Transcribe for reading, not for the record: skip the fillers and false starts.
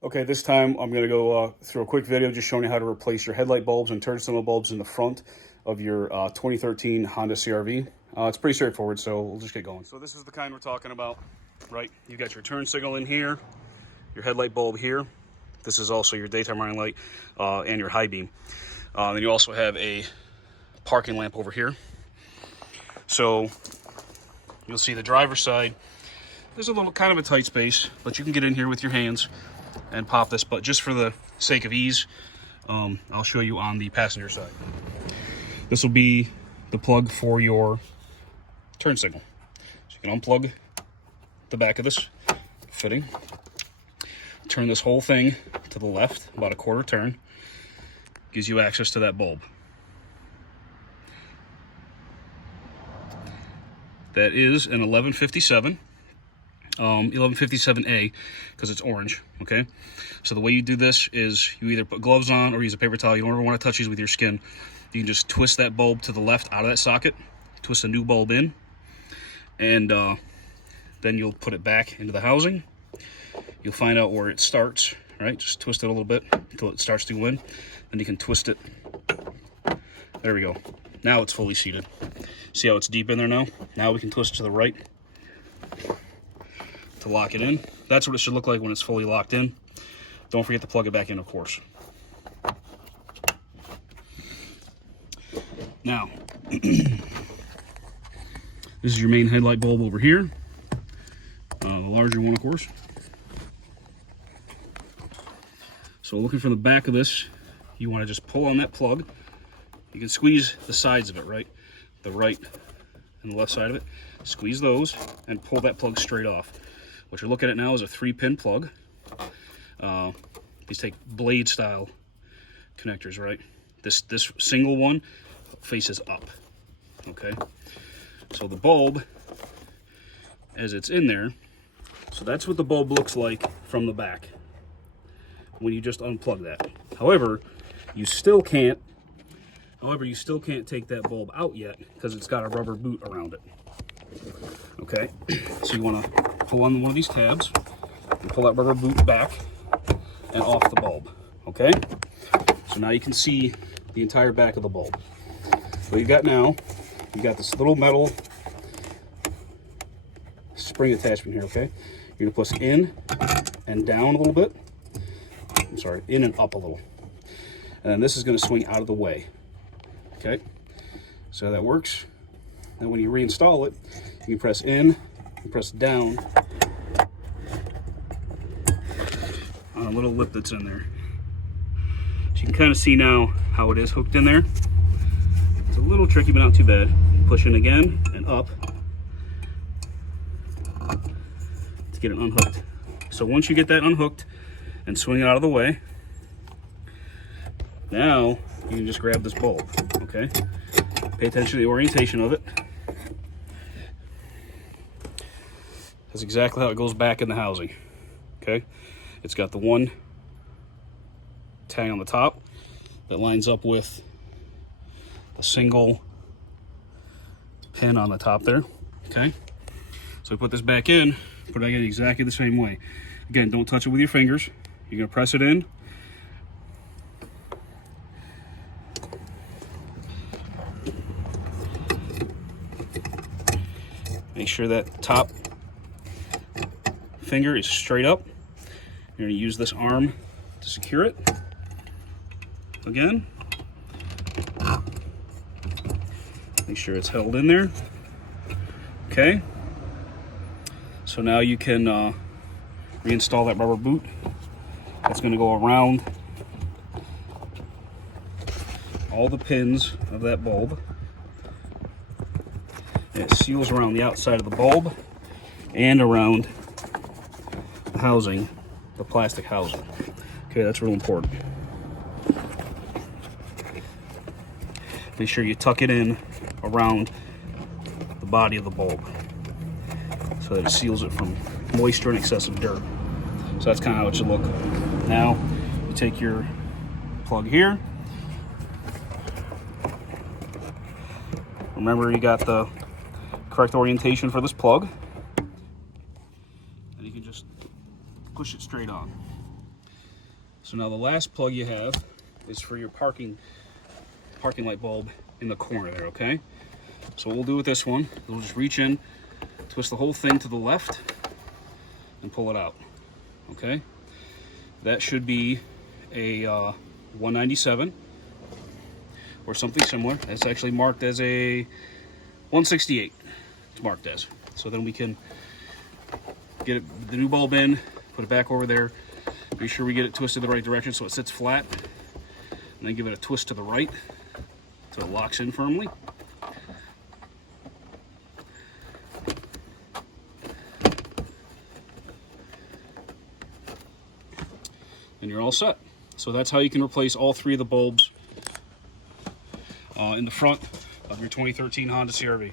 Okay, this time I'm going to go through a quick video just showing you how to replace your headlight bulbs and turn signal bulbs in the front of your 2013 Honda CR-V. It's pretty straightforward, so we'll just get going. So this is the kind we're talking about, right? You got your turn signal in here, your headlight bulb here. This is also your daytime running light and your high beam. Then you also have a parking lamp over here. So you'll see the driver's side. There's a little kind of a tight space, but you can get in here with your hands and pop this, but just for the sake of ease, I'll show you on the passenger side. This will be the plug for your turn signal. So you can unplug the back of this fitting, turn this whole thing to the left, about a quarter turn, gives you access to that bulb. That is an 1157. 1157A, because it's orange, okay? So the way you do this is you either put gloves on or use a paper towel. You don't ever want to touch these with your skin. You can just twist that bulb to the left out of that socket, twist a new bulb in, and then you'll put it back into the housing. You'll find out where it starts, right? Just twist it a little bit until it starts to go in. Then you can twist it. There we go. Now it's fully seated. See how it's deep in there now? Now we can twist it to the right to lock it in. That's what it should look like when it's fully locked in. Don't forget to plug it back in, of course. Now, this is your main headlight bulb over here. The larger one, of course. So looking from the back of this, you want to just pull on that plug. You can squeeze the sides of it, right? The right and the left side of it. Squeeze those and pull that plug straight off. What you're looking at now is a 3-pin plug. These take blade style connectors, right? This single one faces up, okay? So the bulb, as it's in there, so that's what the bulb looks like from the back when you just unplug that. However, you still can't take that bulb out yet because it's got a rubber boot around it. Okay, so you want to pull on one of these tabs and pull that rubber boot back and off the bulb. Okay, so now you can see the entire back of the bulb. What you've got now, you got this little metal spring attachment here. Okay, you're gonna push in and down a little bit. I'm sorry, in and up a little, and then this is going to swing out of the way. Okay, so that works. Then when you reinstall it, you can press in and press down on a little lip that's in there. So you can kind of see now how it is hooked in there. It's a little tricky, but not too bad. Push in again and up to get it unhooked. So once you get that unhooked and swing it out of the way, now you can just grab this bulb, okay? Pay attention to the orientation of it. That's exactly how it goes back in the housing, okay? It's got the one tang on the top that lines up with a single pin on the top there, okay? So we put this back in, put it back in exactly the same way. Again, don't touch it with your fingers. You're gonna press it in. Make sure that top finger is straight up. You're going to use this arm to secure it. Again, make sure it's held in there. Okay. So now you can reinstall that rubber boot. That's going to go around all the pins of that bulb. It seals around the outside of the bulb and around the housing, the plastic housing. Okay, that's real important. Make sure you tuck it in around the body of the bulb so that it seals it from moisture and excessive dirt. So that's kind of how it should look. Now, you take your plug here. Remember, you got the correct orientation for this plug, and you can just push it straight on. So now the last plug you have is for your parking light bulb in the corner there, okay? So what we'll do with this one, we'll just reach in, twist the whole thing to the left, and pull it out, okay? That should be a 197 or something similar. That's actually marked as a 168. It's marked as. So then we can get the new bulb in, put it back over there, make sure we get it twisted the right direction so it sits flat, and then give it a twist to the right so it locks in firmly. And you're all set. So that's how you can replace all 3 of the bulbs in the front of your 2013 Honda CR-V.